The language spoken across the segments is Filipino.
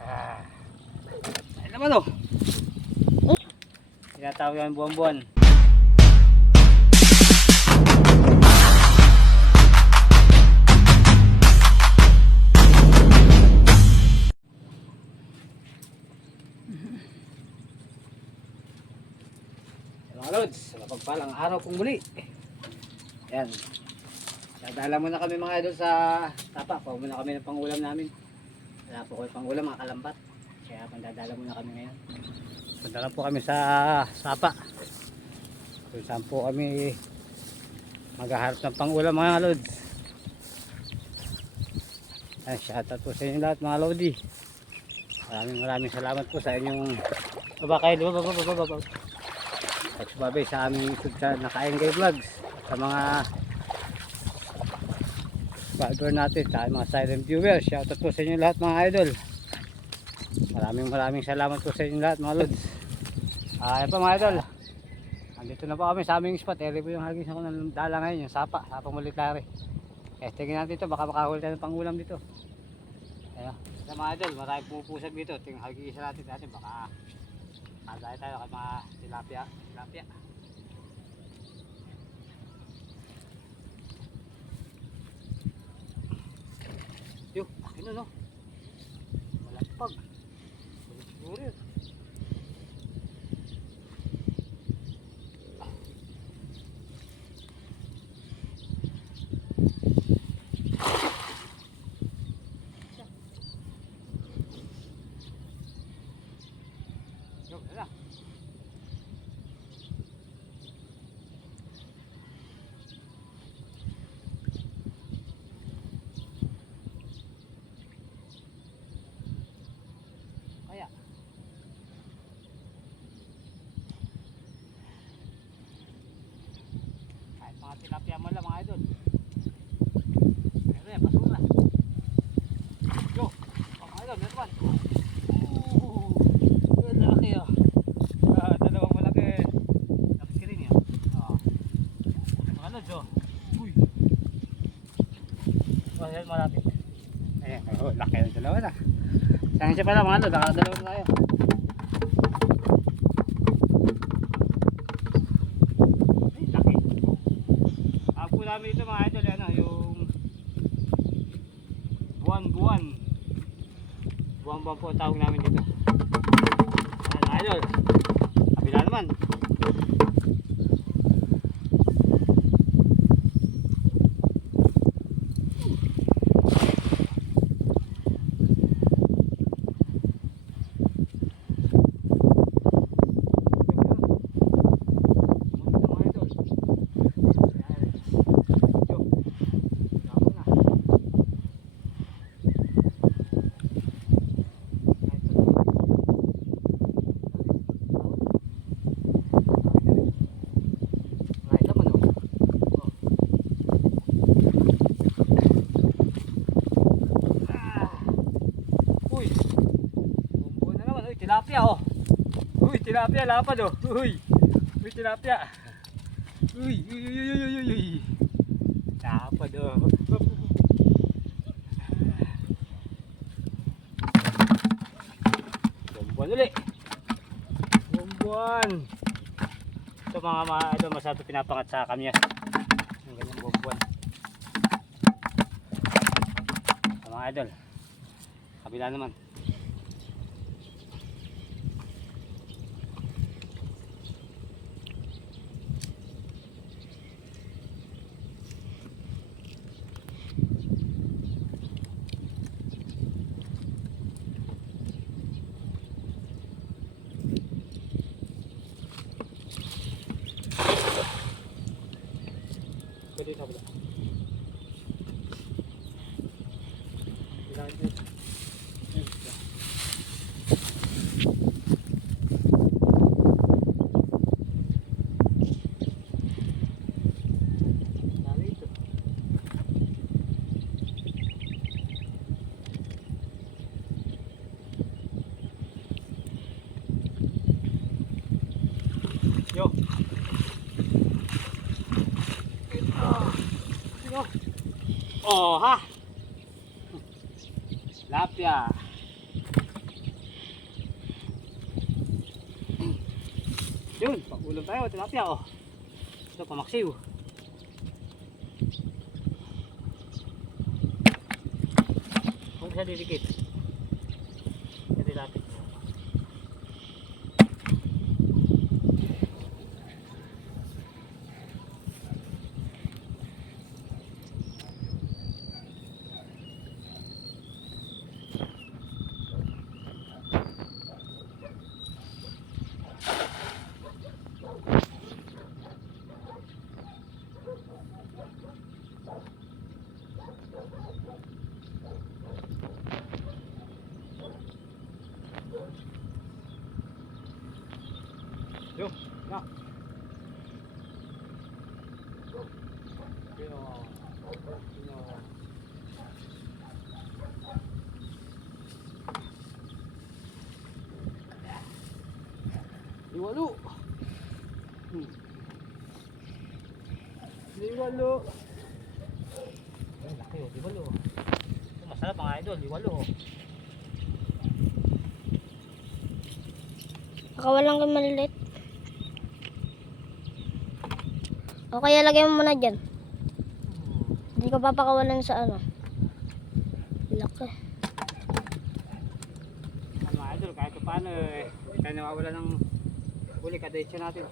Ay naman oh. Tinatawag yung buwan-buwan. Mga lods, mapagpalang araw pong muli. Ayan. Dadala muna kami mga idol sa tapa. Pag muna kami ng pangulam namin. Wala po kayo pangulam, mga kalambat. Kaya pandadala muna kami ngayon. Pandala po kami sa sapa. Kung saan po kami maghaharap ng pangulam mga lods. Ayan, shoutout po sa inyo lahat mga lodi. Maraming salamat po sa inyong baba kayo. Baba. Pagsubabay sa aming YouTube sa Naka-Engay Vlogs. Sa mga subscriber natin, sa mga silent viewers, shoutout po sa inyo lahat mga idol. Maraming salamat po sa inyo lahat mga lods. Ayan pa mga idol, andito na po kami sa aming spot. Eri po yung hagis ako ng dala ngayon, yung sapa military. Tingnan natin ito, baka makahuli tayo ng pangulam dito. Ayan mga idol, maraming pumupusag dito. Tingnan hagis natin baka kagaya tayo kay mga tilapia. Yo, akin na no. Malapag. Siguro yun. Yo, wala. Kaya kahit mga tilapia mo lang mga idol. Pero yan, basura. Yo, mga idol, meron man. Malaki oh. Dalawang malaki. Lapis ka rin yan. Mga lods oh. Uy. Yan malapit. Ayan, laki ng dalawa na. Saan siya pala mga lods, nakakadalawa na tayo. Ay, laki. Ako namin ito mga idol, yung buwan po ang tawag namin dito. Ayan mga idol, kabila naman. Tilapia oh. Uy, tilapia lapad oh. Uy, tilapia. Uy. Lapad oh. Buwan ulit. Buwan. Ito mga idol, masyado pinapangat sa kamya. Ang ganyang buwan. Mga idol, kabila naman. Pwede sa kabila. Yo. Oh ha. Lapia. Yun, pag-ulam tayo, tilapia oh. Ito, pamaksiw. Huwag siya didikit. Ito tilapia. Yo, na. Liwalo. Liwalo. Ay, laki oh, liwalo. Ito, masarap mga idol, liwalo. Baka walang maliit. O kaya lagay mo muna dyan. Hindi ko papakawalan sa ano. Laki. Ano mga idol, kahit pa paano eh, tayo nawawala ng huli kadetsyo natin.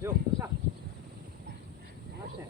Yo, na. Angas na.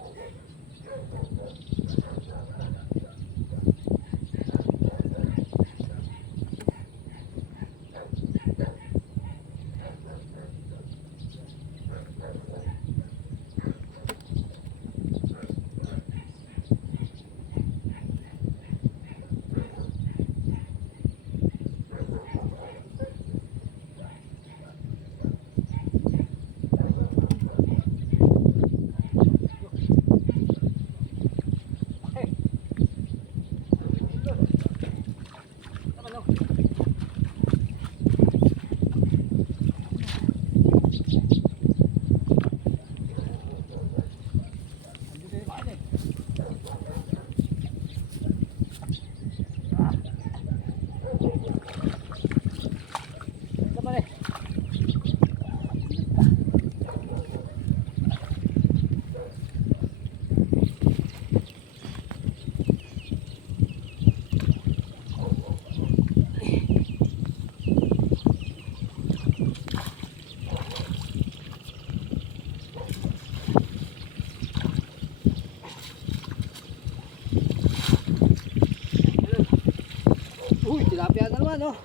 Uy, tilapia na naman, oh.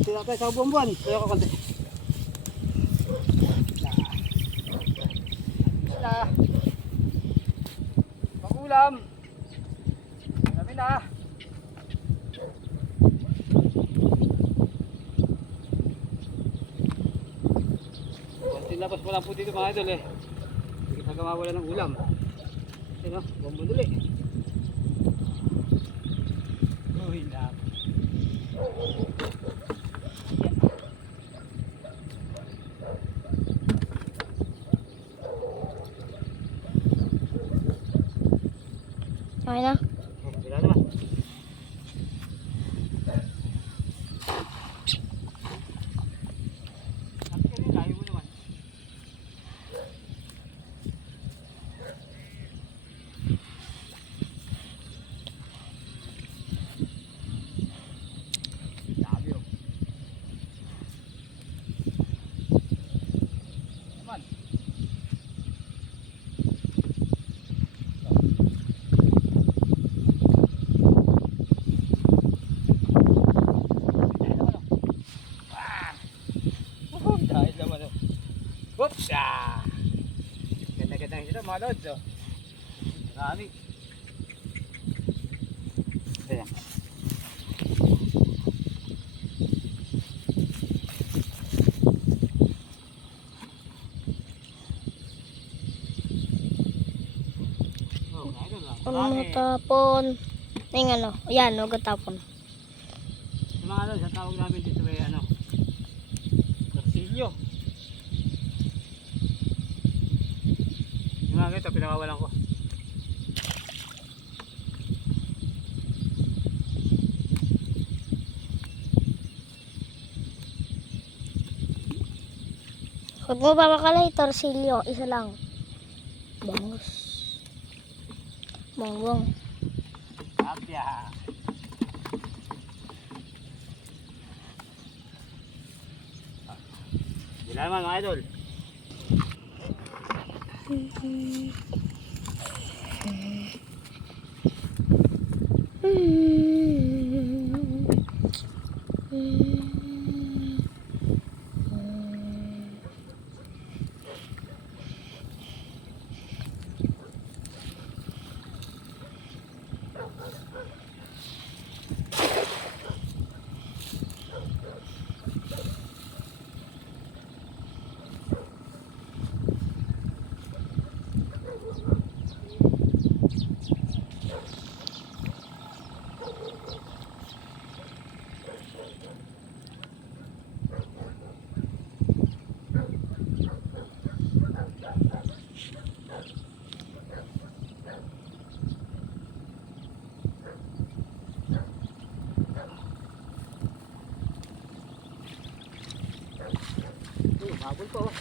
Tilapia sa buwan-buwan. Kaya ka konti. Wala. Pag-ulam. Kami na. Konting labas pa lang po dito mga idol eh. Hindi ka mawala ng ulam. Ayun, oh, buwan-buwan ulit. Uy, lap. Okay na. Wala naman. Sabi ka rin, layo mo naman. Sabi oh. Naman. Dahil naman oh. Whoops! Ah! Ganda-ganda sila mga lods oh. Marami. Ayan. Oh, idol ah. Ano Marami. matapon? Yung ano. Ayan, huwag tapon. Yung mga lods, ang tawag namin dito ay ano, torsilyo. ito, pinakawalan ko. Huwag mo papakalay, torsilyo. Isa lang. Bangus. Bongbong. Apya. Bila naman mga idol. Habol pa oh.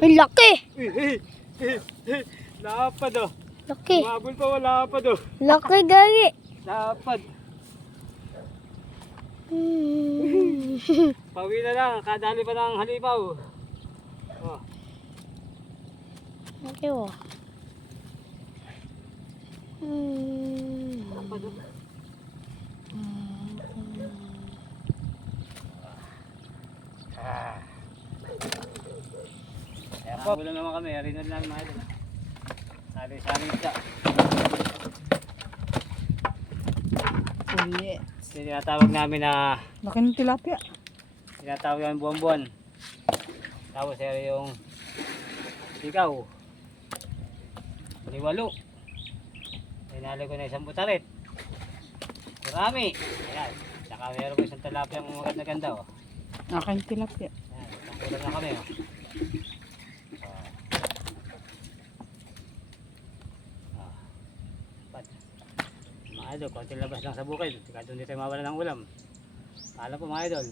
Ay, laki! Lapad oh. Laki. Habol pa oh, lapad oh. Laki, gagi. Lapad. Pawi na lang, kadali pa ng halimaw. Oh. Laki oh. Lapad oh. Kaya po, ulam naman kami, rinod namin mga idol. Sari-sari isda. Uli. Tinatawag namin na, Laki ng tilapia. tinatawag namin buwan-buwan. Tapos yung sikaw. Paliwalo. Tinali ko na isang butarit. Marami. Ayan. Saka meron ko isang talapyang maganda-ganda oh. Aking tilapia. Ayan, isang kulang na kami oh. Mga idol, konting labas lang sa bukid. Kaya doon dito mawala ng ulam. Paalam po mga idol.